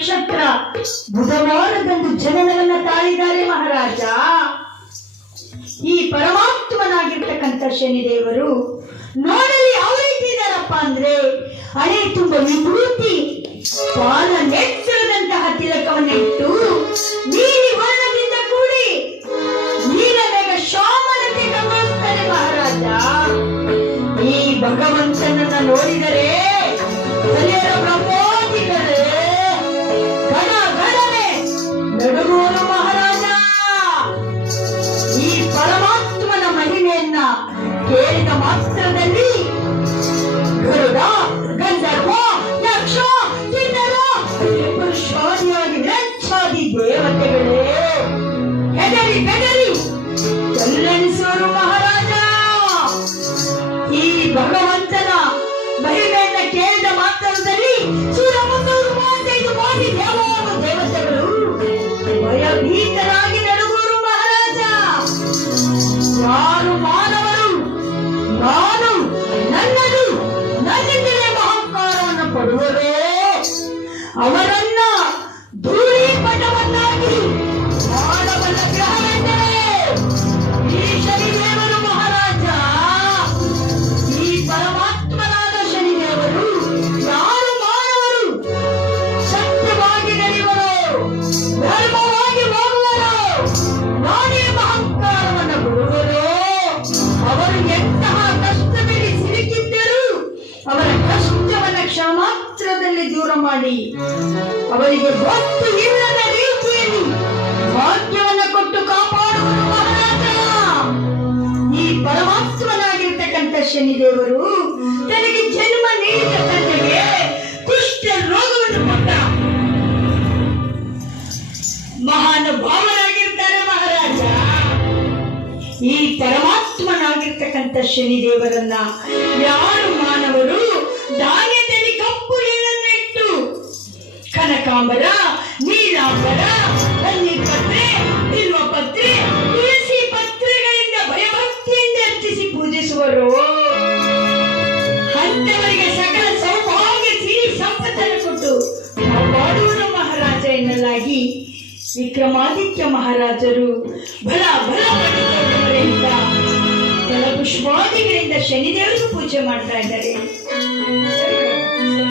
ನಕ್ಷತ್ರ ಬುಧವಾರದಂದು ಜನನವನ್ನ ತಾಳಿದ್ದಾರೆ ಮಹಾರಾಜ. ಈ ಪರಮಾತ್ಮನಾಗಿರ್ತಕ್ಕಂಥ ಶನಿದೇವರು ನೋಡಲಿ ಯಾವ ರೀತಿ ಇದ್ದಾರಪ್ಪ ಅಂದ್ರೆ, ಹಣೆ ತುಂಬ ವಿಭೂತಿ, ಪಾಲ ನೆಚ್ಚರದಂತಹ ತಿಲಕವನ್ನಿಟ್ಟು ನೀಲಿ ವರ್ಣದಿಂದ ಕೂಡಿ ನೀಲಮೇಘ ಶ್ಯಾಮಲತೆ ಗಮನಿಸ್ತಾರೆ ಮಹಾರಾಜ. ಈ ಭಗವಂತನನ್ನ ನೋಡಿದರೆ ಕಲಿಯರ ಪ್ರಬೋಧಿಗಳೇ ಗಣ ಗಣನೆ ನಡುಗೋರು ಮಹಾರಾಜ. ಈ ಪರಮಾತ್ಮನ ಮಹಿಮೆಯನ್ನ ಕೇಳಿದ ಮಾತ್ರದಲ್ಲಿ ಗರುಡ, ಗಂಧರ್ವ, ಯಕ್ಷ, ಕಿನ್ನರ, ಶಾದಿಯಾಗಿ ವಿರಚ್ಛಾದಿ ದೇವತೆಗಳೇ ಹೆದರಿ ಬೆದರಿ ಕಲ್ಲಣಿಸುವರು ಮಹಾರಾಜ. ಈ ಭಗವಂತನ ಮಹಿಮೆಯನ್ನ ಕೇಳಿದ ಮಾತ್ರದಲ್ಲಿ 135 ಕೋಟಿ ದೇವಾನು ದೇವತೆಗಳು ಭಯಭೀತರಾಗಿ ನಡುಗುವರು ಮಹಾರಾಜ. ಯಾರು ಮಾನವರು ನಾನು ನನ್ನದು ನನ್ನಿಂದಲೇ ಮಹಂಕಾರವನ್ನು ಪಡುವರೋ ಅವರನ್ನ ಧೂಳೀಪಟವನ್ನಾಗಿ ಮಾಡಬಲ್ಲ ಗ್ರಹವೆಂದರೆ ಈ ಶನಿದೇವರು ಮಹಾರಾಜ. ಈ ಪರಮಾತ್ಮನಾದ ಶನಿದೇವರು ಯಾರು ಮಾನವರು ಸತ್ಯವಾಗಿ ನಡೆಯುವರು, ಧರ್ಮವಾಗಿ ಹೋಗುವರು, ನಾನೇ ಮಹಂಕಾರವನ್ನು ಬಿಡುವರು. ಅವರು ಎಂತಹ ಕಷ್ಟದಲ್ಲಿ ಸಿಲುಕಿದ್ದರೂ ಅವರ ಕಷ್ಟವನ್ನ ಕ್ಷಮಾತ್ರದಲ್ಲಿ ದೂರ ಮಾಡಿ ಅವರಿಗೆ ಗೊತ್ತು ಇಲ್ಲದ ರೀತಿಯಲ್ಲಿ ಭಾಗ್ಯವನ್ನ ಕೊಟ್ಟು ಕಾಪಾಡುವರು ಮಹಾರಾಜ. ಈ ಪರಮಾತ್ಮನಾಗಿರ್ತಕ್ಕಂಥ ಶನಿದೇವರು ತನಗೆ ಜನ್ಮ ನೀಡಿದ ತಂದೆಗೆ ಕುಷ್ಠ ರೋಗವನ್ನು ಕೊಟ್ಟ ಮಹಾನುಭಾವರಾಗಿರ್ತಾರೆ ಮಹಾರಾಜ. ಈ ಪರಮಾತ್ಮನಾಗಿರ್ತಕ್ಕಂಥ ಶನಿದೇವರನ್ನ ಯಾರು ಮಾನವರು ಧಾನ್ಯದಲ್ಲಿ ಕಪ್ಪು ಎಳ್ಳನ್ನಿಟ್ಟು ಕನಕಾಂಬರ, ನೀಲಾಂಬರ, ಪನ್ನೀರ್ ಪತ್ರೆ, ಬಿಲ್ವ ಪತ್ರೆ, ತುಳಸಿ ಪತ್ರೆಗಳಿಂದ ಭಯಭಕ್ತಿಯಿಂದ ಅರ್ಚಿಸಿ ಪೂಜಿಸುವರು. ಅಂತವರಿಗೆ ಸಕಲ ಸೌಭಾಗ್ಯ ಸಿರಿ ಸಂಪತ್ತನ್ನು ಕೊಟ್ಟು ಕಾಪಾಡುವರು ಮಹಾರಾಜ ಎನ್ನಲಾಗಿ ವಿಕ್ರಮಾದಿತ್ಯ ಮಹಾರಾಜರು ಬಲ ಬಲ ಪಡೆದವರಿಂದ ಫಲಪುಷ್ಪಾದಿಗಳಿಂದ ಶನಿದೇವರು ಪೂಜೆ ಮಾಡ್ತಾ ಇದ್ದಾರೆ.